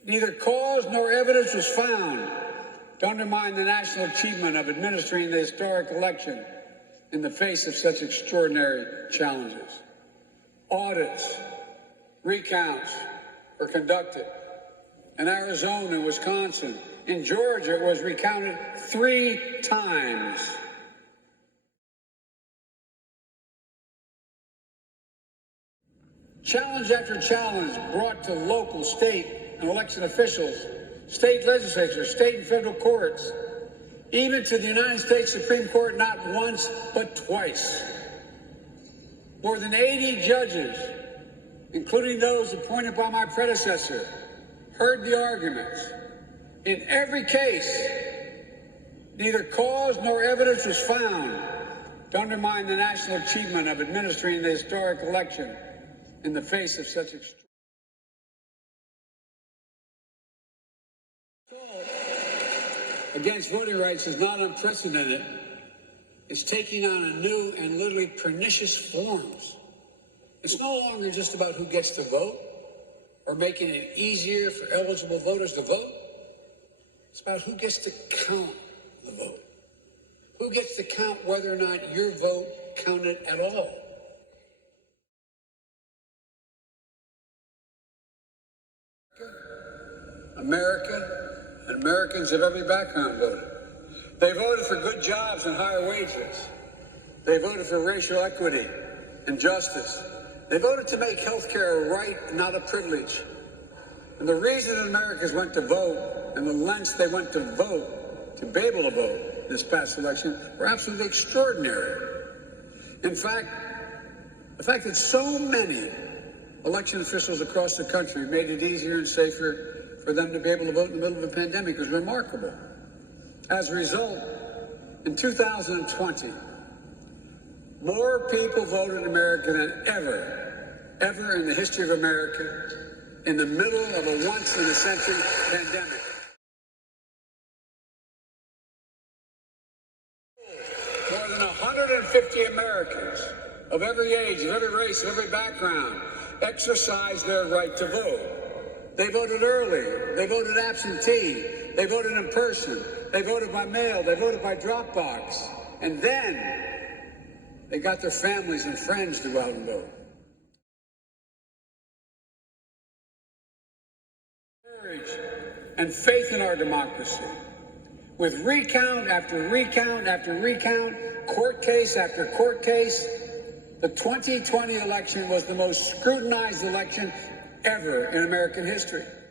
Neither cause nor evidence was found to undermine the national achievement of administering the historic election in the face of such extraordinary challenges. Audits, recounts were conducted. In Arizona and Wisconsin, in Georgia, it was recounted 3 times. Challenge after challenge brought to local, state, and election officials, state legislatures, state and federal courts, even to the United States Supreme Court not once but twice. More than 80 judges, including those appointed by my predecessor, heard the arguments. In every case, neither cause nor evidence was found to undermine the national achievement of administering the historic election in the face of such extreme. Against voting rights is not unprecedented. It's taking on a new and literally pernicious forms. It's no longer just about who gets to vote or making it easier for eligible voters to vote. It's about who gets to count the vote. Who gets to count whether or not your vote counted at all. America and Americans of every background voted. They voted for good jobs and higher wages. They voted for racial equity and justice. They voted to make health care a right, not a privilege. And the reason that Americans went to vote and the lengths they went to vote, to be able to vote this past election, were absolutely extraordinary. In fact, the fact that so many election officials across the country made it easier and safer for them to be able to vote in the middle of a pandemic was remarkable. As a result, in 2020, more people voted in America than ever in the history of America in the middle of a once-in-a-century pandemic. More than 150 Americans of every age, of every race, of every background exercised their right to vote. They voted early. They voted absentee. They voted in person. They voted by mail. They voted by drop box. And then they got their families and friends to go out and vote. Courage and faith in our democracy. With recount after recount after recount, court case after court case, the 2020 election was the most scrutinized election ever in American history.